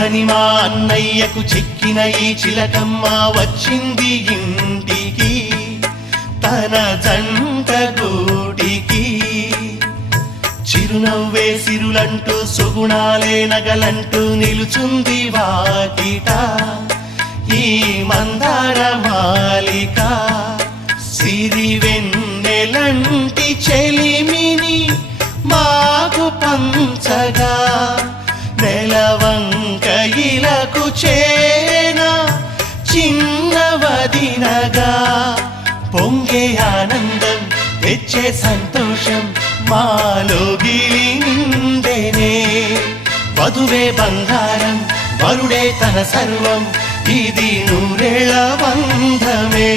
చక్కని మా అన్నయ్యకు చిక్కిన ఈ చిలకమ్మ వచ్చింది ఇంటికి తన జంట గూటికి. చిరునవ్వే సిరులంటూ సుగుణాలే నగలంటూ నిలుచుంది వాకిట ఈ మందార మాలిక. సిరి వెన్నెలంటి చెలిమిని మాకు పంచగా నెలవంక ఇలకు చేన చిన్నవదినగా. పొంగే ఆనందం తెచ్చే సంతోషం మాలో గిలిందెనే. వధువే బంగారం వరుడే తన సర్వం ఇది నూరేళ్ల బంధమే.